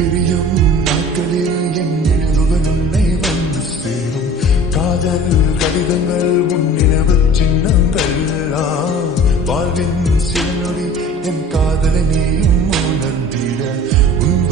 பிரியும் நாட்களில் என் நினைவுகள் உன்னை வந்து சேரும். காதல் கடிதங்கள் உன் நினைவு சின்னங்கள். வாழ்வின் சில நொடி என் காதலை நீயும் உணர்ந்திட உன்